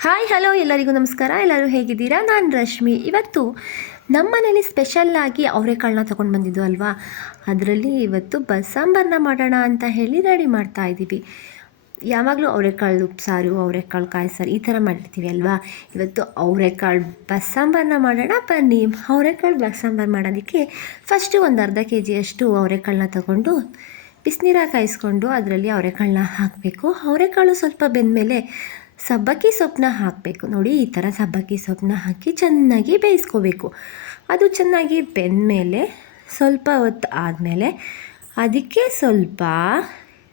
Hi hello ಎಲ್ಲರಿಗೂ ನಮಸ್ಕಾರ. ಎಲ್ಲರೂ ಹೇಗಿದ್ದೀರಾ? ನಾನು ರಶ್ಮಿ. ಇವತ್ತು ನಮ್ಮ ಮನೇಲಿ ಸ್ಪೆಷಲ್ಲಾಗಿ ಅವರೆಕಾಳನ್ನ ತೊಗೊಂಡು ಬಂದಿದ್ದು ಅಲ್ವಾ? ಅದರಲ್ಲಿ ಇವತ್ತು ಬಸ್ಸಾಂಬಾರನ್ನ ಮಾಡೋಣ ಅಂತ ಹೇಳಿ ರೆಡಿ ಮಾಡ್ತಾ ಇದ್ದೀವಿ. ಯಾವಾಗಲೂ ಅವರೆಕಾಳು ಉಪ್ಸಾರು ಅವರೆಕಾಳು ಕಾಯಿ ಸಾರು ಈ ಥರ ಮಾಡಿರ್ತೀವಿ ಅಲ್ವಾ? ಇವತ್ತು ಅವರೆಕಾಳು ಬಸ್ಸಾಂಬಾರನ್ನ ಮಾಡೋಣ, ಬನ್ನಿ. ಅವರೆಕಾಳು ಬಸ್ಸಾಂಬಾರು ಮಾಡೋದಕ್ಕೆ ಫಸ್ಟು ಒಂದು ಅರ್ಧ ಕೆ ಜಿಯಷ್ಟು ಅವರೆಕಾಳನ್ನ ತಗೊಂಡು ಬಿಸಿನೀರ ಕಾಯಿಸ್ಕೊಂಡು ಅದರಲ್ಲಿ ಅವರೆಕಾಳನ್ನ ಹಾಕಬೇಕು. ಅವರೆಕಾಳು ಸ್ವಲ್ಪ ಬೆಂದಮೇಲೆ ಸಬ್ಬಕ್ಕಿ ಸೊಪ್ಪನ್ನ ಹಾಕಬೇಕು. ನೋಡಿ, ಈ ಥರ ಸಬ್ಬಕ್ಕಿ ಸೊಪ್ಪನ್ನ ಹಾಕಿ ಚೆನ್ನಾಗಿ ಬೇಯಿಸ್ಕೋಬೇಕು. ಅದು ಚೆನ್ನಾಗಿ ಬೆಂದಮೇಲೆ ಸ್ವಲ್ಪ ಹೊತ್ತು ಆದಮೇಲೆ ಅದಕ್ಕೆ ಸ್ವಲ್ಪ,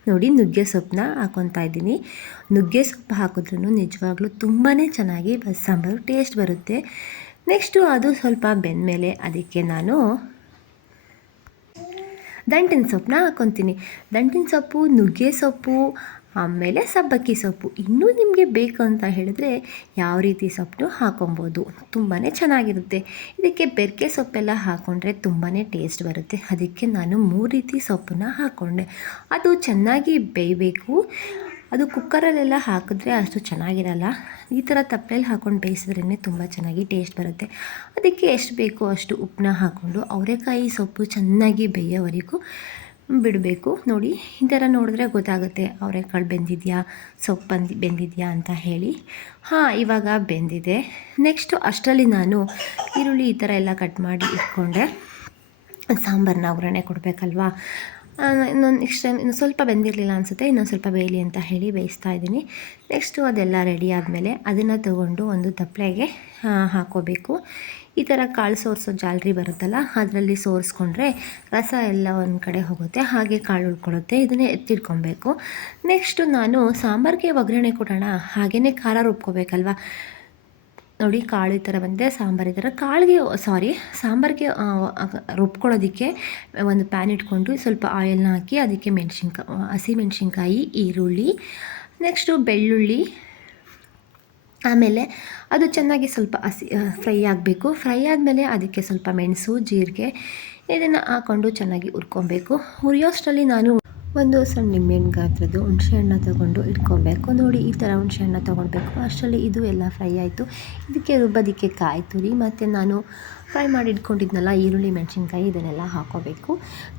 ನೋಡಿ, ನುಗ್ಗೆ ಸೊಪ್ಪನ್ನ ಹಾಕೊತಾ ಇದ್ದೀನಿ. ನುಗ್ಗೆ ಸೊಪ್ಪು ಹಾಕಿದ್ರೂ ನಿಜವಾಗ್ಲೂ ತುಂಬಾ ಚೆನ್ನಾಗಿ ಸಾಂಬಾರು ಟೇಸ್ಟ್ ಬರುತ್ತೆ. ನೆಕ್ಸ್ಟು ಅದು ಸ್ವಲ್ಪ ಬೆಂದಮೇಲೆ ಅದಕ್ಕೆ ನಾನು ದಂಟಿನ ಸೊಪ್ಪನ್ನ ಹಾಕ್ಕೊತೀನಿ ದಂಟಿನ ಸೊಪ್ಪು, ನುಗ್ಗೆ ಸೊಪ್ಪು ಆಮೇಲೆ ಸಬ್ಬಕ್ಕಿ ಸೊಪ್ಪು. ಇನ್ನೂ ನಿಮಗೆ ಬೇಕು ಅಂತ ಹೇಳಿದ್ರೆ ಯಾವ ರೀತಿ ಸೊಪ್ಪು ಹಾಕೊಬೋದು. ತುಂಬಾ ಚೆನ್ನಾಗಿರುತ್ತೆ. ಇದಕ್ಕೆ ಬೆರ್ಕೆ ಸೊಪ್ಪೆಲ್ಲ ಹಾಕ್ಕೊಂಡ್ರೆ ತುಂಬಾ ಟೇಸ್ಟ್ ಬರುತ್ತೆ. ಅದಕ್ಕೆ ನಾನು ಮೂರು ರೀತಿ ಸೊಪ್ಪನ್ನ ಹಾಕ್ಕೊಂಡೆ ಅದು ಚೆನ್ನಾಗಿ ಬೇಯಬೇಕು. ಅದು ಕುಕ್ಕರಲ್ಲೆಲ್ಲ ಹಾಕಿದ್ರೆ ಅಷ್ಟು ಚೆನ್ನಾಗಿರಲ್ಲ. ಈ ಥರ ತಪ್ಪಲೆಯಲ್ಲಿ ಹಾಕ್ಕೊಂಡು ಬೇಯಿಸಿದ್ರೇ ತುಂಬ ಚೆನ್ನಾಗಿ ಟೇಸ್ಟ್ ಬರುತ್ತೆ. ಅದಕ್ಕೆ ಎಷ್ಟು ಬೇಕೋ ಅಷ್ಟು ಉಪ್ಪನ್ನ ಹಾಕ್ಕೊಂಡು ಅವರೆಕಾಯಿ ಸೊಪ್ಪು ಚೆನ್ನಾಗಿ ಬೇಯೋವರೆಗೂ ಬಿಡಬೇಕು. ನೋಡಿ, ಈ ಥರ ನೋಡಿದ್ರೆ ಗೊತ್ತಾಗುತ್ತೆ ಅವರೆಕಾಳು ಬೆಂದಿದೆಯಾ, ಸೊಪ್ಪು ಬಂದು, ಬೆಂದಿದೆಯಾ ಅಂತ ಹೇಳಿ. ಹಾಂ, ಇವಾಗ ಬೆಂದಿದೆ. ನೆಕ್ಸ್ಟು ಅಷ್ಟರಲ್ಲಿ ನಾನು ಈರುಳ್ಳಿ ಈ ಥರ ಎಲ್ಲ ಕಟ್ ಮಾಡಿ ಇಟ್ಕೊಂಡೆ. ಸಾಂಬಾರನ್ನ ಒಗ್ಗರಣೆ ಕೊಡಬೇಕಲ್ವಾ? ಇನ್ನೊಂದು ನೆಕ್ಸ್ಟ್ ಇನ್ನು ಸ್ವಲ್ಪ ಬೆಂದಿರಲಿಲ್ಲ ಅನಿಸುತ್ತೆ, ಇನ್ನೊಂದು ಸ್ವಲ್ಪ ಬೇಯಲಿ ಅಂತ ಹೇಳಿ ಬೇಯಿಸ್ತಾ ಇದ್ದೀನಿ. ನೆಕ್ಸ್ಟು ಅದೆಲ್ಲ ರೆಡಿ ಆದಮೇಲೆ ಅದನ್ನು ತಗೊಂಡು ಒಂದು ತಪ್ಪಲೆಗೆ ಹಾಕೋಬೇಕು. ಈ ಥರ ಕಾಳು ಸೋರಿಸೋ ಜಾಲರಿ ಬರುತ್ತಲ್ಲ, ಅದರಲ್ಲಿ ಸೋರಿಸ್ಕೊಂಡ್ರೆ ರಸ ಎಲ್ಲ ಒಂದು ಕಡೆ ಹೋಗುತ್ತೆ, ಹಾಗೆ ಕಾಳು ಉಳ್ಕೊಳ್ಳುತ್ತೆ, ಇದನ್ನೇ ಎತ್ತಿಟ್ಕೊಬೇಕು. ನೆಕ್ಸ್ಟು ನಾನು ಸಾಂಬಾರಿಗೆ ಒಗ್ಗರಣೆ ಕೊಡೋಣ ಹಾಗೆಯೇ ಖಾರ ರುಬ್ಕೋಬೇಕಲ್ವ? ನೋಡಿ, ಕಾಳು ಈ ಥರ ಬಂದಿದೆ, ಸಾಂಬಾರು ಈ ಥರ. ಕಾಳಿಗೆ ಸಾರಿ ಸಾಂಬಾರಿಗೆ ರುಬ್ಕೊಳ್ಳೋದಕ್ಕೆ ಒಂದು ಪ್ಯಾನ್ ಇಟ್ಕೊಂಡು ಸ್ವಲ್ಪ ಆಯಿಲ್ನ ಹಾಕಿ, ಅದಕ್ಕೆ ಮೆಣಸಿನ್ಕಾಯಿ ಹಸಿ ಮೆಣಸಿನ್ಕಾಯಿ, ಈರುಳ್ಳಿ ನೆಕ್ಸ್ಟು ಬೆಳ್ಳುಳ್ಳಿ ಆಮೇಲೆ ಅದು ಚೆನ್ನಾಗಿ ಸ್ವಲ್ಪ ಹಸಿ ಫ್ರೈ ಆಗಬೇಕು. ಫ್ರೈ ಆದಮೇಲೆ ಅದಕ್ಕೆ ಸ್ವಲ್ಪ ಮೆಣಸು, ಜೀರಿಗೆ ಇದನ್ನು ಹಾಕ್ಕೊಂಡು ಚೆನ್ನಾಗಿ ಹುರ್ಕೊಬೇಕು. ಹುರಿಯೋಷ್ಟರಲ್ಲಿ ನಾನು ಒಂದು ಸಣ್ಣ ನಿಂಬೆಹಣ್ಣು ಗಾತ್ರದ್ದು ಹುಣಸೆಹಣ್ಣು ತೊಗೊಂಡು ಇಟ್ಕೊಬೇಕು. ನೋಡಿ, ಈ ಥರ ಹುಣಸೆಹಣ್ಣು ತೊಗೊಳ್ಬೇಕು. ಅಷ್ಟರಲ್ಲಿ ಇದು ಎಲ್ಲ ಫ್ರೈ ಆಯಿತು. ಇದಕ್ಕೆ ರುಬ್ಬೋದಕ್ಕೆ ಕಾಯಿ ತುರಿ, ಮತ್ತು ನಾನು ಫ್ರೈ ಮಾಡಿ ಇಟ್ಕೊಂಡಿದ್ನಲ್ಲ, ಈರುಳ್ಳಿ, ಮೆಣಸಿನ್ಕಾಯಿ ಇದನ್ನೆಲ್ಲ ಹಾಕೋಬೇಕು.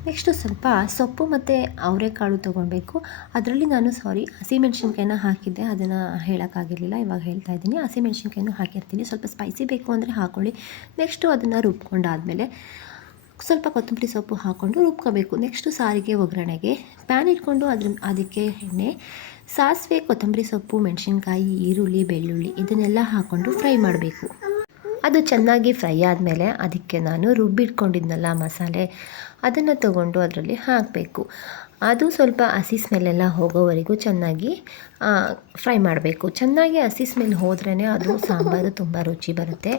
ನೆಕ್ಸ್ಟು ಸ್ವಲ್ಪ ಸೊಪ್ಪು ಮತ್ತು ಅವರೆಕಾಳು ತೊಗೊಳ್ಬೇಕು. ಅದರಲ್ಲಿ ನಾನು ಸಾರಿ, ಹಸಿಮೆಣ್ಸಿನ್ಕಾಯಿನ ಹಾಕಿದ್ದೆ. ಅದನ್ನು ಹೇಳೋಕ್ಕಾಗಿರಲಿಲ್ಲ. ಇವಾಗ ಹೇಳ್ತಾ ಇದ್ದೀನಿ. ಹಸಿಮೆಣ್ಸಿನ್ಕಾಯಿನೂ ಹಾಕಿರ್ತೀನಿ. ಸ್ವಲ್ಪ ಸ್ಪೈಸಿ ಬೇಕು ಅಂದರೆ ಹಾಕ್ಕೊಳ್ಳಿ ನೆಕ್ಸ್ಟು ಅದನ್ನು ರುಬ್ಕೊಂಡಾದಮೇಲೆ ಸ್ವಲ್ಪ ಕೊತ್ತಂಬರಿ ಸೊಪ್ಪು ಹಾಕ್ಕೊಂಡು ರುಬ್ಕೋಬೇಕು. ನೆಕ್ಸ್ಟು ಸಾರಿಗೆ ಒಗ್ಗರಣೆಗೆ ಪ್ಯಾನ್ ಇಟ್ಕೊಂಡು ಅದ್ರ, ಅದಕ್ಕೆ ಎಣ್ಣೆ, ಸಾಸಿವೆ, ಕೊತ್ತಂಬರಿ ಸೊಪ್ಪು, ಮೆಣಸಿನ್ಕಾಯಿ, ಈರುಳ್ಳಿ, ಬೆಳ್ಳುಳ್ಳಿ ಇದನ್ನೆಲ್ಲ ಹಾಕ್ಕೊಂಡು ಫ್ರೈ ಮಾಡಬೇಕು. ಅದು ಚೆನ್ನಾಗಿ ಫ್ರೈ ಆದಮೇಲೆ ಅದಕ್ಕೆ ನಾನು ರುಬ್ಬಿಟ್ಕೊಂಡಿದ್ನಲ್ಲ ಮಸಾಲೆ, ಅದನ್ನು ತಗೊಂಡು ಅದರಲ್ಲಿ ಹಾಕಬೇಕು. ಅದು ಸ್ವಲ್ಪ ಹಸಿ ಸ್ಮೆಲ್ಲೆಲ್ಲ ಹೋಗೋವರೆಗೂ ಚೆನ್ನಾಗಿ ಫ್ರೈ ಮಾಡಬೇಕು. ಚೆನ್ನಾಗಿ ಹಸಿ ಸ್ಮೆಲ್ ಹೋದ್ರೇ ಅದು ಸಾಂಬಾರು ತುಂಬ ರುಚಿ ಬರುತ್ತೆ.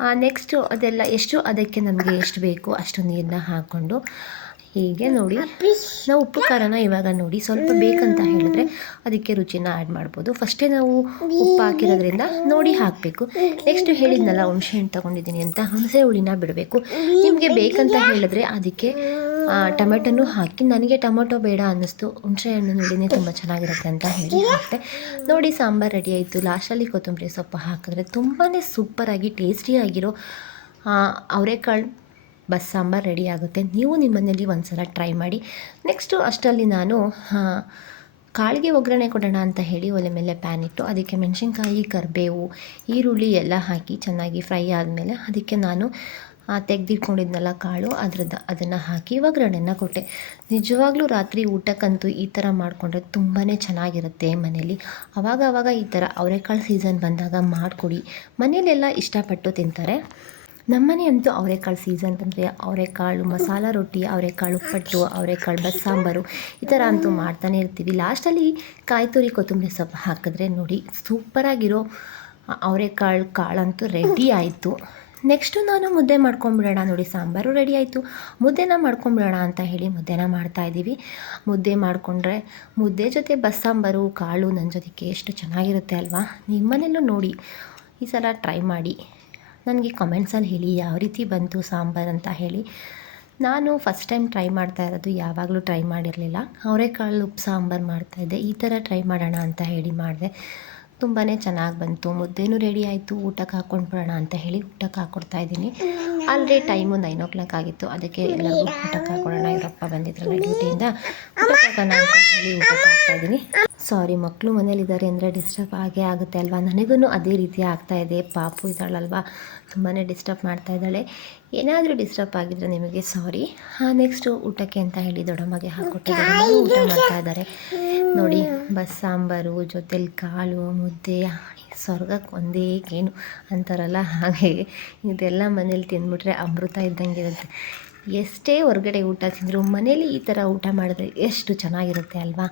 ನೆಕ್ಸ್ಟು ಅದೆಲ್ಲ ಎಷ್ಟು ಅದಕ್ಕೆ ನಮಗೆ ಎಷ್ಟು ಬೇಕು ಅಷ್ಟು ನೀರನ್ನ ಹಾಕ್ಕೊಂಡು ಹೀಗೆ ನೋಡಿ. ನಾವು ಉಪ್ಪು ಖಾರನ ಇವಾಗ ನೋಡಿ. ಸ್ವಲ್ಪ ಬೇಕಂತ ಹೇಳಿದ್ರೆ ಅದಕ್ಕೆ ರುಚಿನ ಆ್ಯಡ್ ಮಾಡ್ಬೋದು. ಫಸ್ಟೇ ನಾವು ಉಪ್ಪು ಹಾಕಿರೋದ್ರಿಂದ ನೋಡಿ ಹಾಕಬೇಕು. ನೆಕ್ಸ್ಟ್ ಹೇಳಿದ್ನಲ್ಲ ಹುಣಸೆ ಹಣ್ಣು ತೊಗೊಂಡಿದ್ದೀನಿ ಅಂತ. ಹುಣಸೆ ಹುಳಿನ ಬಿಡಬೇಕು. ನಿಮಗೆ ಬೇಕಂತ ಹೇಳಿದ್ರೆ ಅದಕ್ಕೆ ಟೊಮೆಟೊನೂ ಹಾಕಿ. ನನಗೆ ಟೊಮೊಟೊ ಬೇಡ ಅನ್ನಿಸ್ತು. ಹುಣಸೆ ಹಣ್ಣು ನುಡಿನೇ ತುಂಬ ಚೆನ್ನಾಗಿರುತ್ತೆ ಅಂತ ಹೇಳಿ ಹಾಕ್ತೆ ನೋಡಿ ಸಾಂಬಾರು ರೆಡಿ ಆಯಿತು. ಲಾಸ್ಟಲ್ಲಿ ಕೊತ್ತಂಬರಿ ಸೊಪ್ಪು ಹಾಕಿದ್ರೆ ತುಂಬಾ ಸೂಪರಾಗಿ ಟೇಸ್ಟಿಯಾಗಿರೋ ಅವರೆಕಾಳು ಬಸ್ ಸಾಂಬಾರು ರೆಡಿ ಆಗುತ್ತೆ. ನೀವು ನಿಮ್ಮ ಮನೆಯಲ್ಲಿ ಒಂದು ಸಲ ಟ್ರೈ ಮಾಡಿ. ನೆಕ್ಸ್ಟು ಅಷ್ಟರಲ್ಲಿ ನಾನು ಕಾಳಿಗೆ ಒಗ್ಗರಣೆ ಕೊಡೋಣ ಅಂತ ಹೇಳಿ ಒಲೆ ಮೇಲೆ ಪ್ಯಾನ್ ಇಟ್ಟು ಅದಕ್ಕೆ ಮೆಣಸಿನ್ಕಾಯಿ, ಕರಿಬೇವು, ಈರುಳ್ಳಿ ಎಲ್ಲ ಹಾಕಿ ಚೆನ್ನಾಗಿ ಫ್ರೈ ಆದಮೇಲೆ ಅದಕ್ಕೆ ನಾನು ತೆಗೆದಿಟ್ಕೊಂಡಿದ್ನಲ್ಲ ಕಾಳು, ಅದ್ರದ್ದು, ಅದನ್ನು ಹಾಕಿ ಒಗ್ಗರಣೆನ ಕೊಟ್ಟೆ. ನಿಜವಾಗ್ಲೂ ರಾತ್ರಿ ಊಟಕ್ಕಂತೂ ಈ ಥರ ಮಾಡಿಕೊಂಡ್ರೆ ತುಂಬಾ ಚೆನ್ನಾಗಿರುತ್ತೆ ಮನೇಲಿ. ಅವಾಗ ಅವಾಗ ಈ ಥರ ಅವರೆಕಾಳು ಸೀಸನ್ ಬಂದಾಗ ಮಾಡಿಕೊಡಿ. ಮನೇಲೆಲ್ಲ ಇಷ್ಟಪಟ್ಟು ತಿಂತಾರೆ. ನಮ್ಮನೆ ಅಂತೂ ಅವರೆಕಾಳು ಸೀಸನ್ ಅಂದರೆ ಅವರೆಕಾಳು ಮಸಾಲ ರೊಟ್ಟಿ, ಅವರೆಕಾಳು ಉಪ್ಪಟ್ಟು ಅವರೆಕಾಳು ಬಸ್ ಸಾಂಬಾರು ಈ ಥರ ಅಂತೂ ಮಾಡ್ತಾನೆ ಇರ್ತೀವಿ. ಲಾಸ್ಟಲ್ಲಿ ಕಾಯಿ ತುರಿ, ಕೊತ್ತಂಬರಿ ಸೊಪ್ಪು ಹಾಕಿದ್ರೆ ನೋಡಿ ಸೂಪರಾಗಿರೋ ಅವರೆಕಾಳು ಕಾಳಂತೂ ರೆಡಿ ಆಯಿತು. ನೆಕ್ಸ್ಟು ನಾನು ಮುದ್ದೆ ಮಾಡ್ಕೊಂಬಿಡೋಣ ನೋಡಿ, ಸಾಂಬಾರು ರೆಡಿ ಆಯಿತು. ಮುದ್ದೆನ ಮಾಡ್ಕೊಂಬಿಡೋಣ ಅಂತ ಹೇಳಿ ಮುದ್ದೆನ ಮಾಡ್ತಾಯಿದ್ದೀವಿ ಮುದ್ದೆ ಮಾಡಿಕೊಂಡ್ರೆ ಮುದ್ದೆ ಜೊತೆ ಬಸ್ಸಾಂಬಾರು, ಕಾಳು ನನ್ನ ಜೊತೆಗೆ ಎಷ್ಟು ಚೆನ್ನಾಗಿರುತ್ತೆ ಅಲ್ವಾ? ನಿಮ್ಮನೇಲೂ ನೋಡಿ ಈ ಸಲ ಟ್ರೈ ಮಾಡಿ. ನನಗೆ ಕಮೆಂಟ್ಸಲ್ಲಿ ಹೇಳಿ, ಯಾವ ರೀತಿ ಬಂತು ಸಾಂಬಾರು ಅಂತ ಹೇಳಿ. ನಾನು ಫಸ್ಟ್ ಟೈಮ್ ಟ್ರೈ ಮಾಡ್ತಾ ಇರೋದು ಯಾವಾಗಲೂ ಟ್ರೈ ಮಾಡಿರಲಿಲ್ಲ. ಅವರೆಕಾಳು ಉಪ್ಪು ಸಾಂಬಾರು ಮಾಡ್ತಾಯಿದ್ದೆ ಈ ಥರ ಟ್ರೈ ಮಾಡೋಣ ಅಂತ ಹೇಳಿ ಮಾಡಿದೆ. ತುಂಬಾ ಚೆನ್ನಾಗಿ ಬಂತು. ಮುದ್ದೆನೂ ರೆಡಿ ಆಯಿತು. ಊಟಕ್ಕೆ ಹಾಕ್ಕೊಂಡು ಬಿಡೋಣ ಅಂತ ಹೇಳಿ ಊಟಕ್ಕೆ ಹಾಕ್ಕೊಡ್ತಾ ಇದ್ದೀನಿ. Already time nine o'clock ಆಗಿತ್ತು. ಅದಕ್ಕೆ ಎಲ್ಲರಿಗೂ ಊಟಕ್ಕೆ ಹಾಕ್ಕೊಡೋಣ ಇವರಪ್ಪ ಬಂದಿದ್ರಲ್ಲ ಡ್ಯೂಟಿಯಿಂದ. ಊಟಕ್ಕೆ ಹಾಕೋಣ ಅಂತ ಹೇಳಿ ಊಟಕ್ಕೆ ಹಾಕ್ತಾ ಇದ್ದೀನಿ. ಸಾರಿ ಮಕ್ಕಳು ಮನೇಲಿದ್ದಾರೆ ಅಂದರೆ ಡಿಸ್ಟರ್ಬ್ ಆಗೇ ಆಗುತ್ತೆ ಅಲ್ವಾ? ನನಗೂ ಅದೇ ರೀತಿ ಆಗ್ತಾ ಇದೆ. ಪಾಪು ಇದ್ದಾಳಲ್ವಾ? ತುಂಬಾ ಡಿಸ್ಟರ್ಬ್ ಮಾಡ್ತಾ ಇದ್ದಾಳೆ. ಏನಾದರೂ ಡಿಸ್ಟರ್ಬ್ ಆಗಿದ್ರೆ ನಿಮಗೆ ಸಾರಿ. ಹಾಂ ನೆಕ್ಸ್ಟು ಊಟಕ್ಕೆ ಅಂತ ಹೇಳಿ ದೊಡ್ಡಮ್ಮಗೆ ದೊಡ್ಡಮ್ಮ ಊಟ ಮಾಡ್ತಾ ಇದ್ದಾರೆ. ನೋಡಿ ಬಸ್ ಸಾಂಬಾರು ಜೊತೆಲಿ ಕಾಳು ಮುದ್ದೆ ಸ್ವರ್ಗಕ್ಕೆ ಒಂದೇ ಏನು ಅಂತಾರಲ್ಲ ಹಾಗೆ ಇದೆಲ್ಲ ಮನೇಲಿ ತಿಂದ್ಬಿಟ್ರೆ ಅಮೃತ ಇದ್ದಂಗೆ ಇರುತ್ತೆ. ಎಷ್ಟೇ ಹೊರಗಡೆ ಊಟ ತಿಂದರೂ ಮನೇಲಿ ಈ ಥರ ಊಟ ಮಾಡಿದ್ರೆ ಎಷ್ಟು ಚೆನ್ನಾಗಿರುತ್ತೆ ಅಲ್ವಾ?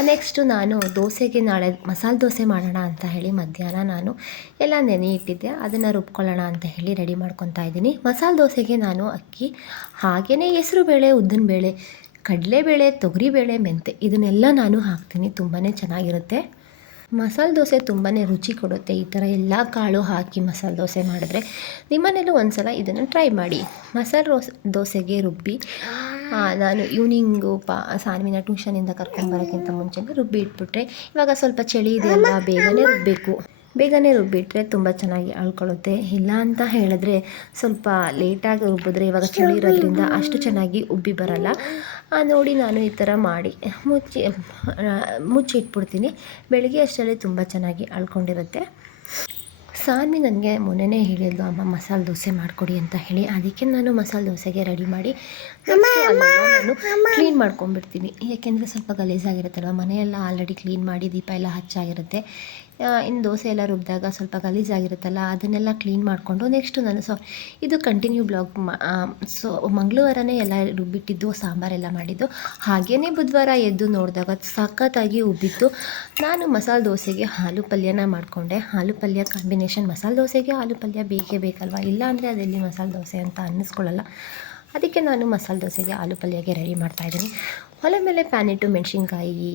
ನೆಕ್ಸ್ಟು ನಾನು ದೋಸೆಗೆ ನಾಳೆ ಮಸಾಲೆ ದೋಸೆ ಮಾಡೋಣ ಅಂತ ಹೇಳಿ ಮಧ್ಯಾಹ್ನ ನಾನು ಎಲ್ಲ ನೆನೆ ಇಟ್ಟಿದ್ದೆ ಅದನ್ನು ರುಬ್ಕೊಳ್ಳೋಣ ಅಂತ ಹೇಳಿ ರೆಡಿ ಮಾಡ್ಕೊತಾ ಇದ್ದೀನಿ. ಮಸಾಲೆ ದೋಸೆಗೆ ನಾನು ಅಕ್ಕಿ ಹಾಗೆಯೇ ಹೆಸರುಬೇಳೆ ಉದ್ದಿನಬೇಳೆ ಕಡಲೆಬೇಳೆ ತೊಗರಿಬೇಳೆ ಮೆಂತೆ ಇದನ್ನೆಲ್ಲ ನಾನು ಹಾಕ್ತೀನಿ. ತುಂಬಾ ಚೆನ್ನಾಗಿರುತ್ತೆ. ಮಸಾಲೆ ದೋಸೆ ತುಂಬಾ ರುಚಿ ಕೊಡುತ್ತೆ. ಈ ಥರ ಎಲ್ಲ ಕಾಳು ಹಾಕಿ ಮಸಾಲೆ ದೋಸೆ ಮಾಡಿದ್ರೆ ನಿಮ್ಮನೇಲೂ ಒಂದು ಸಲ ಇದನ್ನು ಟ್ರೈ ಮಾಡಿ. ಮಸಾಲೆ ರೋಸ್, ದೋಸೆಗೆ ರುಬ್ಬಿ ನಾನು ಈವ್ನಿಂಗು ಪಾ ಸಾನ್ವಿನ ಟ್ಯೂಷನಿಂದ ಕರ್ಕೊಂಬರೋಕ್ಕಿಂತ ಮುಂಚೆನೇ ರುಬ್ಬಿ ಇಟ್ಬಿಟ್ರೆ ಇವಾಗ ಸ್ವಲ್ಪ ಚಳಿ ಇದೆ ಅಲ್ವಾ ಬೇಗನೆ ರುಬ್ಬಬೇಕು ಬೇಗನೆ ರುಬ್ಬಿಟ್ರೆ ತುಂಬ ಚೆನ್ನಾಗಿ ಅಳ್ಕೊಳ್ಳುತ್ತೆ ಇಲ್ಲ ಅಂತ ಹೇಳಿದ್ರೆ ಸ್ವಲ್ಪ ಲೇಟಾಗಿ ರುಬ್ಬಿದ್ರೆ ಇವಾಗ ಚಳಿ ಇರೋದ್ರಿಂದ ಅಷ್ಟು ಚೆನ್ನಾಗಿ ಉಬ್ಬಿ ಬರಲ್ಲ. ನೋಡಿ ನಾನು ಈ ಥರ ಮಾಡಿ ಮುಚ್ಚಿ ಮುಚ್ಚಿ ಇಟ್ಬಿಡ್ತೀನಿ ಬೆಳಗ್ಗೆ ಅಷ್ಟರಲ್ಲಿ ತುಂಬ ಚೆನ್ನಾಗಿ ಅಳ್ಕೊಂಡಿರುತ್ತೆ. ಸಾನ್ವಿ ನನಗೆ ಮೊನ್ನೆನೇ ಹೇಳಿದ್ಲು ಅಮ್ಮ ಮಸಾಲೆ ದೋಸೆ ಮಾಡಿಕೊಡಿ ಅಂತ ಹೇಳಿ. ಅದಕ್ಕೆ ನಾನು ಮಸಾಲೆ ದೋಸೆಗೆ ರೆಡಿ ಮಾಡಿ ನಾನು ಕ್ಲೀನ್ ಮಾಡ್ಕೊಂಡ್ಬಿಡ್ತೀನಿ. ಯಾಕೆಂದರೆ ಸ್ವಲ್ಪ ಗಲೀಜಾಗಿರುತ್ತಲ್ವ? ಮನೆಯೆಲ್ಲ ಆಲ್ರೆಡಿ ಕ್ಲೀನ್ ಮಾಡಿ ದೀಪ ಎಲ್ಲ ಹಚ್ಚಾಗಿರುತ್ತೆ. ಇನ್ನು ದೋಸೆ ಎಲ್ಲ ರುಬ್ಬಿದಾಗ ಸ್ವಲ್ಪ ಗಲೀಜಾಗಿರುತ್ತಲ್ಲ, ಅದನ್ನೆಲ್ಲ ಕ್ಲೀನ್ ಮಾಡಿಕೊಂಡು ನೆಕ್ಸ್ಟು ನಾನು ಸೊ ಇದು ಕಂಟಿನ್ಯೂ ಬ್ಲಾಗ್ ಸೊ ಮಂಗಳವಾರನೇ ಎಲ್ಲ ರುಬ್ಬಿಟ್ಟಿದ್ದು ಸಾಂಬಾರೆಲ್ಲ ಮಾಡಿದ್ದು. ಹಾಗೆಯೇ ಬುಧವಾರ ಎದ್ದು ನೋಡಿದಾಗ ಸಖತ್ತಾಗಿ ಉಬ್ಬಿತ್ತು ನಾನು ಮಸಾಲೆ ದೋಸೆಗೆ ಹಾಲು ಪಲ್ಯನ ಮಾಡಿಕೊಂಡೆ. ಹಾಲು ಪಲ್ಯ ಕಾಂಬಿನೇಷನ್ ಮಸಾಲೆ ದೋಸೆಗೆ ಹಾಲು ಪಲ್ಯ ಬೇಕೇ ಬೇಕಲ್ವ? ಇಲ್ಲ ಅಂದರೆ ಅದೆಲ್ಲಿ ಮಸಾಲೆ ದೋಸೆ ಅಂತ ಅನ್ನಿಸ್ಕೊಳ್ಳಲ್ಲ. ಅದಕ್ಕೆ ನಾನು ಮಸಾಲೆ ದೋಸೆಗೆ ಆಲೂ ಪಲ್ಯಗೆ ರೆಡಿ ಮಾಡ್ತಾಯಿದ್ದೀನಿ ಒಲೆ ಮೇಲೆ ಪ್ಯಾನಿಟ್ಟು ಮೆಣಸಿನ್ಕಾಯಿ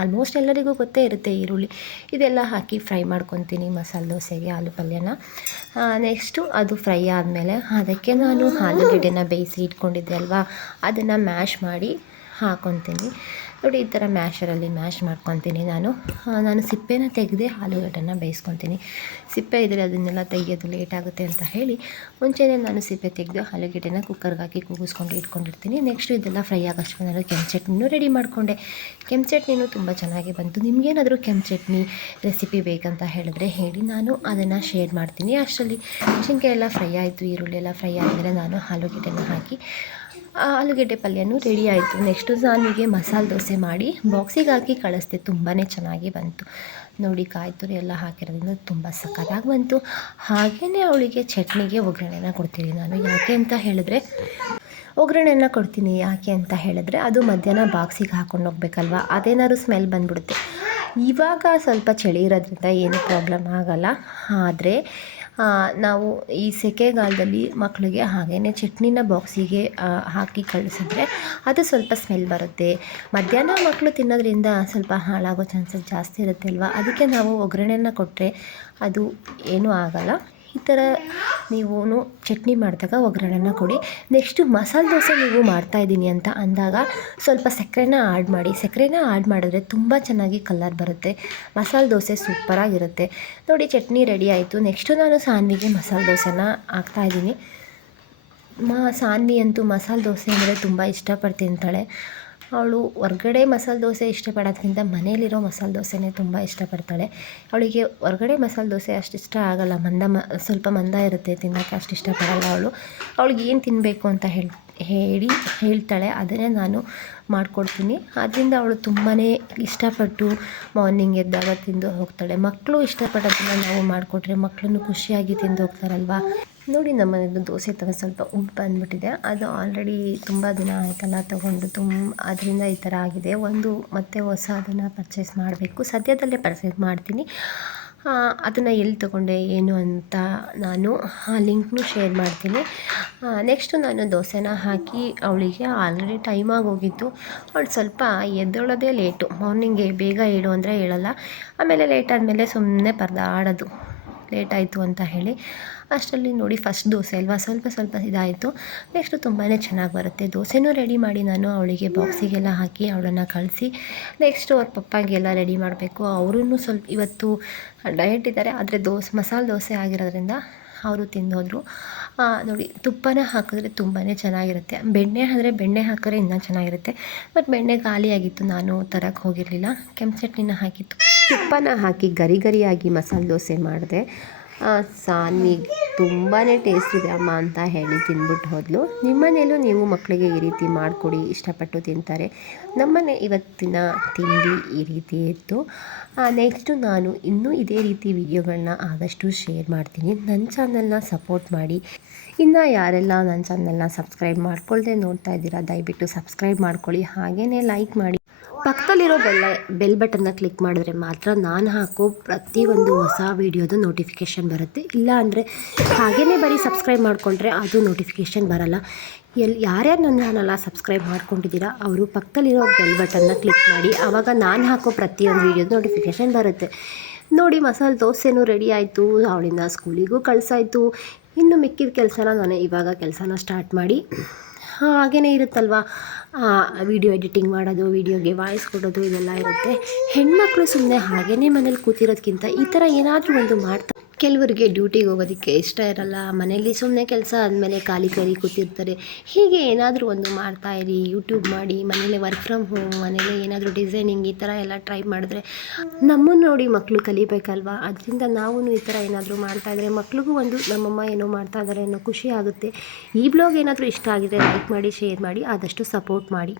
ಆಲ್ಮೋಸ್ಟ್ ಎಲ್ಲರಿಗೂ ಗೊತ್ತೇ ಇರುತ್ತೆ ಈರುಳ್ಳಿ. ಇದೆಲ್ಲ ಹಾಕಿ ಫ್ರೈ ಮಾಡ್ಕೊತೀನಿ ಮಸಾಲೆ ದೋಸೆಗೆ, ಆಲೂ ಪಲ್ಯನ. ನೆಕ್ಸ್ಟು ಅದು ಫ್ರೈ ಆದಮೇಲೆ ಅದಕ್ಕೆ ನಾನು ಆಲೂಗಡ್ಡೆನ ಬೇಯಿಸಿ ಇಟ್ಕೊಂಡಿದ್ದೆ ಅಲ್ವಾ? ಅದನ್ನು ಮ್ಯಾಶ್ ಮಾಡಿ ಹಾಕ್ಕೊತೀನಿ ನೋಡಿ, ಈ ಥರ ಮ್ಯಾಶರಲ್ಲಿ ಮ್ಯಾಶ್ ಮಾಡ್ಕೊತೀನಿ ನಾನು. ನಾನು ಸಿಪ್ಪೆನ ತೆಗೆದೇ ಆಲೂಗಡ್ಡೆನ ಬೇಯಿಸ್ಕೊತೀನಿ. ಸಿಪ್ಪೆ ಇದ್ದರೆ ಅದನ್ನೆಲ್ಲ ತೆಗೆಯೋದು ಲೇಟ್ ಆಗುತ್ತೆ ಅಂತ ಹೇಳಿ, ಮುಂಚೆನೇ ನಾನು ಸಿಪ್ಪೆ ತೆಗೆದು ಆಲೂಗಡ್ಡೆನ ಕುಕ್ಕರ್ಗೆ ಹಾಕಿ ಕೂಗಿಸ್ಕೊಂಡು ಇಟ್ಕೊಂಡಿರ್ತೀನಿ. ನೆಕ್ಸ್ಟ್ ಇದೆಲ್ಲ ಫ್ರೈ ಆಗೋಷ್ಟು ನಾನು ಕೆಂಪು ಚಟ್ನಿನೂ ರೆಡಿ ಮಾಡಿಕೊಂಡೆ. ಕೆಂಪು ಚಟ್ನಿನೂ ತುಂಬ ಚೆನ್ನಾಗಿ ಬಂತು. ನಿಮಗೇನಾದರೂ ಕೆಂಪು ಚಟ್ನಿ ರೆಸಿಪಿ ಬೇಕಂತ ಹೇಳಿದ್ರೆ ಹೇಳಿ, ನಾನು ಅದನ್ನು ಶೇರ್ ಮಾಡ್ತೀನಿ. ಅಷ್ಟರಲ್ಲಿ ಶಿಂಕೆ ಎಲ್ಲ ಫ್ರೈ ಆಯಿತು, ಈರುಳ್ಳಿ ಎಲ್ಲ ಫ್ರೈ ಆದಮೇಲೆ ನಾನು ಆಲೂಗಡ್ಡೆನ ಹಾಕಿ ಆಲೂಗೆಡ್ಡೆ ಪಲ್ಯನೂ ರೆಡಿ ಆಯಿತು. ನೆಕ್ಸ್ಟು ಸಾನಿಗೆ ಮಸಾಲೆ ದೋಸೆ ಮಾಡಿ ಬಾಕ್ಸಿಗೆ ಹಾಕಿ ಕಳಿಸ್ದೆ ತುಂಬಾ ಚೆನ್ನಾಗಿ ಬಂತು. ನೋಡಿ ಕಾಯಿ ತುರಿ ಎಲ್ಲ ಹಾಕಿರೋದ್ರಿಂದ ತುಂಬ ಸಖತ್ತಾಗಿ ಬಂತು. ಹಾಗೆಯೇ ಅವಳಿಗೆ ಚಟ್ನಿಗೆ ಒಗ್ಗರಣೆನ ಕೊಡ್ತೀನಿ ನಾನು. ಯಾಕೆ ಅಂತ ಹೇಳಿದ್ರೆ, ಒಗ್ಗರಣೆನ ಕೊಡ್ತೀನಿ ಯಾಕೆ ಅಂತ ಹೇಳಿದ್ರೆ, ಅದು ಮಧ್ಯಾಹ್ನ ಬಾಕ್ಸಿಗೆ ಹಾಕೊಂಡು ಹೋಗ್ಬೇಕಲ್ವ? ಅದೇನಾದ್ರು ಸ್ಮೆಲ್ ಬಂದ್ಬಿಡುತ್ತೆ. ಇವಾಗ ಸ್ವಲ್ಪ ಚಳಿ ಇರೋದ್ರಿಂದ ಏನೂ ಪ್ರಾಬ್ಲಮ್ ಆಗಲ್ಲ. ಆದರೆ ನಾವು ಈ ಸೆಕೆಗಾಲದಲ್ಲಿ ಮಕ್ಕಳಿಗೆ ಹಾಗೆಯೇ ಚಟ್ನಿನ ಬಾಕ್ಸಿಗೆ ಹಾಕಿ ಕಳಿಸಿದ್ರೆ ಅದು ಸ್ವಲ್ಪ ಸ್ಮೆಲ್ ಬರುತ್ತೆ. ಮಧ್ಯಾಹ್ನ ಮಕ್ಕಳು ತಿನ್ನೋದ್ರಿಂದ ಸ್ವಲ್ಪ ಹಾಳಾಗೋ ಚಾನ್ಸಸ್ ಜಾಸ್ತಿ ಇರುತ್ತೆ ಅಲ್ವಾ? ಅದಕ್ಕೆ ನಾವು ಒಗ್ಗರಣೆನ ಕೊಟ್ಟರೆ ಅದು ಏನೂ ಆಗಲ್ಲ. ಈ ಥರ ನೀವು ಚಟ್ನಿ ಮಾಡಿದಾಗ ಒಗ್ಗರಣೆನ ಕೊಡಿ. ನೆಕ್ಸ್ಟು ಮಸಾಲೆ ದೋಸೆ ನೀವು ಮಾಡ್ತಾಯಿದ್ದೀನಿ ಅಂತ ಅಂದಾಗ ಸ್ವಲ್ಪ ಸಕ್ಕರೆನ ಆ್ಯಡ್ ಮಾಡಿ. ಸಕ್ಕರೆನ ಆ್ಯಡ್ ಮಾಡಿದ್ರೆ ತುಂಬ ಚೆನ್ನಾಗಿ ಕಲರ್ ಬರುತ್ತೆ. ಮಸಾಲೆ ದೋಸೆ ಸೂಪರಾಗಿರುತ್ತೆ. ನೋಡಿ ಚಟ್ನಿ ರೆಡಿ ಆಯಿತು. ನೆಕ್ಸ್ಟು ನಾನು ಸಾನ್ವಿಗೆ ಮಸಾಲೆ ದೋಸೆನ ಹಾಕ್ತಾಯಿದ್ದೀನಿ ಮಾ ಸಾನ್ವಿ ಅಂತೂ ಮಸಾಲೆ ದೋಸೆ ಅಂದರೆ ತುಂಬ ಇಷ್ಟಪಟ್ಟು ತಿಂತಾಳೆ ಅವಳು ಹೊರ್ಗಡೆ ಮಸಾಲೆ ದೋಸೆ ಇಷ್ಟಪಡೋದ್ಕಿಂತ ಮನೇಲಿರೋ ಮಸಾಲೆ ದೋಸೆನೇ ತುಂಬ ಇಷ್ಟಪಡ್ತಾಳೆ. ಅವಳಿಗೆ ಹೊರ್ಗಡೆ ಮಸಾಲೆ ದೋಸೆ ಅಷ್ಟು ಇಷ್ಟ ಆಗಲ್ಲ. ಮಂದ ಮ, ಸ್ವಲ್ಪ ಮಂದ ಇರುತ್ತೆ, ತಿನ್ನೋಕ್ಕೆ ಅಷ್ಟು ಇಷ್ಟಪಡಲ್ಲ ಅವಳು. ಅವಳಿಗೆ ಏನು ತಿನ್ನಬೇಕು ಅಂತ ಹೇಳಿ ಹೇಳಿ, ಹೇಳ್ತಾಳೆ. ಅದನ್ನೇ ನಾನು ಮಾಡಿಕೊಡ್ತೀನಿ. ಆದ್ದರಿಂದ ಅವಳು ತುಂಬಾ ಇಷ್ಟಪಟ್ಟು ಮಾರ್ನಿಂಗ್ ಎದ್ದಾಗ ತಿಂದು ಹೋಗ್ತಾಳೆ. ಮಕ್ಕಳು ಇಷ್ಟಪಡೋದನ್ನ ನಾವು ಮಾಡಿಕೊಟ್ರೆ ಮಕ್ಕಳನ್ನು ಖುಷಿಯಾಗಿ ತಿಂದು ಹೋಗ್ತಾರಲ್ವಾ? ನೋಡಿ ನಮ್ಮ ಮನೇಲಿ ದೋಸೆ ತಗೊಂಡು ಸ್ವಲ್ಪ ಉಪ್ಪು ಬಂದ್ಬಿಟ್ಟಿದೆ. ಅದು ಆಲ್ರೆಡಿ ತುಂಬ ದಿನ ಆಯಿತಲ್ಲ, ತೊಗೊಂಡು ತುಂಬ ಅದರಿಂದ ಈ ಥರ ಆಗಿದೆ. ಒಂದು ಮತ್ತೆ ಹೊಸ ಅದನ್ನು ಪರ್ಚೇಸ್ ಮಾಡಬೇಕು. ಸದ್ಯದಲ್ಲೇ ಪರ್ಚೇಸ್ ಮಾಡ್ತೀನಿ. ಅದನ್ನು ಎಲ್ಲಿ ತೊಗೊಂಡೆ, ಏನು ಅಂತ ನಾನು ಆ ಲಿಂಕ್ನು ಶೇರ್ ಮಾಡ್ತೀನಿ. ನೆಕ್ಸ್ಟು ನಾನು ದೋಸೆನ ಹಾಕಿ ಅವಳಿಗೆ ಆಲ್ರೆಡಿ ಟೈಮ್ ಹೋಗಿತ್ತು ಅವಳು ಸ್ವಲ್ಪ ಎದ್ದೊಳೋದೇ ಲೇಟು ಮಾರ್ನಿಂಗೆ ಬೇಗ ಹೇಳು ಅಂದರೆ ಹೇಳಲ್ಲ ಆಮೇಲೆ ಲೇಟ್ ಆದಮೇಲೆ ಸುಮ್ಮನೆ ಪರದಾಡೋದು. ಲೇಟ್ ಆಯಿತು ಅಂತ ಹೇಳಿ ಅಷ್ಟರಲ್ಲಿ ನೋಡಿ ಫಸ್ಟ್ ದೋಸೆ ಅಲ್ವಾ? ಸ್ವಲ್ಪ ಸ್ವಲ್ಪ ಇದಾಯಿತು. ನೆಕ್ಸ್ಟು ತುಂಬಾ ಚೆನ್ನಾಗಿ ಬರುತ್ತೆ. ದೋಸೆನೂ ರೆಡಿ ಮಾಡಿ ನಾನು ಅವಳಿಗೆ ಬಾಕ್ಸಿಗೆಲ್ಲ ಹಾಕಿ ಅವಳನ್ನು ಕಳಿಸಿ ನೆಕ್ಸ್ಟು ಅವ್ರ ಪಪ್ಪಾಗೆಲ್ಲ ರೆಡಿ ಮಾಡಬೇಕು. ಅವರೂ ಸ್ವಲ್ಪ ಇವತ್ತು ಡಯಟ್ ಇದ್ದಾರೆ, ಆದರೆ ದೋಸೆ, ಮಸಾಲೆ ದೋಸೆ ಆಗಿರೋದ್ರಿಂದ ಅವರು ತಿಂದೋದ್ರು. ನೋಡಿ ತುಪ್ಪನ ಹಾಕಿದ್ರೆ ತುಂಬಾ ಚೆನ್ನಾಗಿರುತ್ತೆ. ಬೆಣ್ಣೆ ಆದರೆ ಬೆಣ್ಣೆ ಹಾಕಿದ್ರೆ ಇನ್ನೂ ಚೆನ್ನಾಗಿರುತ್ತೆ. ಬಟ್ ಬೆಣ್ಣೆ ಖಾಲಿಯಾಗಿತ್ತು, ನಾನು ತರಕ್ಕೆ ಹೋಗಿರಲಿಲ್ಲ. ಕೆಂಪು ಚಟ್ನಿನ ಹಾಕಿತ್ತು. ತುಪ್ಪನ ಹಾಕಿ ಗರಿ ಗರಿಯಾಗಿ ಮಸಾಲೆ ದೋಸೆ ಮಾಡಿದೆ. ಸಾನ್ವಿಗೆ ತುಂಬಾ ಟೇಸ್ಟ್ ಇದೆ ಅಮ್ಮ ಅಂತ ಹೇಳಿ ತಿಂದ್ಬಿಟ್ಟು ಹೋದ್ಲು. ನಿಮ್ಮನೇಲೂ ನೀವು ಮಕ್ಕಳಿಗೆ ಈ ರೀತಿ ಮಾಡಿಕೊಡಿ, ಇಷ್ಟಪಟ್ಟು ತಿಂತಾರೆ. ನಮ್ಮನೆ ಇವತ್ತಿನ ತಿಂಡಿ ಈ ರೀತಿ ಇತ್ತು. ನೆಕ್ಸ್ಟು ನಾನು ಇನ್ನೂ ಇದೇ ರೀತಿ ವಿಡಿಯೋಗಳನ್ನ ಆದಷ್ಟು ಶೇರ್ ಮಾಡ್ತೀನಿ. ನನ್ನ ಚಾನಲ್ನ ಸಪೋರ್ಟ್ ಮಾಡಿ. ಇನ್ನು ಯಾರೆಲ್ಲ ನನ್ನ ಚಾನಲ್ನ ಸಬ್ಸ್ಕ್ರೈಬ್ ಮಾಡ್ಕೊಳ್ಳದೆ ನೋಡ್ತಾ ಇದ್ದೀರಾ, ದಯವಿಟ್ಟು ಸಬ್ಸ್ಕ್ರೈಬ್ ಮಾಡ್ಕೊಳ್ಳಿ. ಹಾಗೆಯೇ ಲೈಕ್ ಮಾಡಿ. ಪಕ್ಕದಲ್ಲಿರೋ ಬೆಲ್ಲ ಬೆಲ್ ಬಟನ್ನ ಕ್ಲಿಕ್ ಮಾಡಿದ್ರೆ ಮಾತ್ರ ನಾನು ಹಾಕೋ ಪ್ರತಿಯೊಂದು ಹೊಸ ವೀಡಿಯೋದು ನೋಟಿಫಿಕೇಷನ್ ಬರುತ್ತೆ. ಇಲ್ಲ ಅಂದರೆ ಹಾಗೇ ಬರೀ ಸಬ್ಸ್ಕ್ರೈಬ್ ಮಾಡಿಕೊಂಡ್ರೆ ಅದು ನೋಟಿಫಿಕೇಷನ್ ಬರಲ್ಲ. ಎಲ್ಲಿ ಯಾರ್ಯಾರು ನನ್ನ ಚಾನಲ್ಲ ಸಬ್ಸ್ಕ್ರೈಬ್ ಮಾಡ್ಕೊಂಡಿದ್ದೀರಾ, ಅವರು ಪಕ್ಕದಲ್ಲಿರೋ ಬೆಲ್ ಬಟನ್ನ ಕ್ಲಿಕ್ ಮಾಡಿ, ಆವಾಗ ನಾನು ಹಾಕೋ ಪ್ರತಿಯೊಂದು ವೀಡಿಯೋದು ನೋಟಿಫಿಕೇಷನ್ ಬರುತ್ತೆ. ನೋಡಿ, ಮಸಾಲೆ ದೋಸೆನೂ ರೆಡಿ ಆಯಿತು, ಅವಳಿಂದ ಸ್ಕೂಲಿಗೂ ಕಳಿಸಾಯಿತು. ಇನ್ನು ಮಿಕ್ಕಿದ ಕೆಲಸನ ನಾನು ಇವಾಗ ಕೆಲಸನ ಸ್ಟಾರ್ಟ್ ಮಾಡಿ. ಹಾಗೇ ಇರುತ್ತಲ್ವ? ವಿಡಿಯೋ ಎಡಿಟಿಂಗ್ ಮಾಡೋದು ವಿಡಿಯೋಗೆ ವಾಯ್ಸ್ ಕೊಡೋದು, ಇದೆಲ್ಲ ಇರುತ್ತೆ. ಹೆಣ್ಮಕ್ಳು ಸುಮ್ಮನೆ ಹಾಗೇ ಮನೇಲಿ ಕೂತಿರೋದಕ್ಕಿಂತ ಈ ಥರ ಏನಾದರೂ ಒಂದು ಮಾಡ್ತಾ ಕೆಲವರಿಗೆ ಡ್ಯೂಟಿಗೆ ಹೋಗೋದಕ್ಕೆ ಇಷ್ಟ ಇರಲ್ಲ ಮನೇಲಿ ಸುಮ್ಮನೆ ಕೆಲಸ ಆದಮೇಲೆ ಖಾಲಿ ಕೈ ಕೂತಿರ್ತಾರೆ. ಹೀಗೆ ಏನಾದರೂ ಒಂದು ಮಾಡ್ತಾ ಇರಿ ಯೂಟ್ಯೂಬ್ ಮಾಡಿ ಮನೇಲೆ ವರ್ಕ್ ಫ್ರಮ್ ಹೋಮ್ ಮನೇಲೆ ಏನಾದರೂ ಡಿಸೈನಿಂಗ್ ಈ ಥರ ಎಲ್ಲ ಟ್ರೈ ಮಾಡಿದ್ರೆ ನಮ್ಮನ್ನು ನೋಡಿ ಮಕ್ಕಳು ಕಲಿಬೇಕಲ್ವಾ? ಅದರಿಂದ ನಾವು ಈ ಥರ ಏನಾದರೂ ಮಾಡ್ತಾಯಿದ್ರೆ ಮಕ್ಳಿಗೂ ಒಂದು ನಮ್ಮಮ್ಮ ಏನೋ ಮಾಡ್ತಾ ಇದ್ದಾರೆ ಅನ್ನೋ ಖುಷಿ ಆಗುತ್ತೆ. ಈ ಬ್ಲಾಗ್ ಏನಾದರೂ ಇಷ್ಟ ಆಗಿದೆ ಲೈಕ್ ಮಾಡಿ ಶೇರ್ ಮಾಡಿ, ಆದಷ್ಟು ಸಪೋರ್ಟ್ ಮಾಡಿ.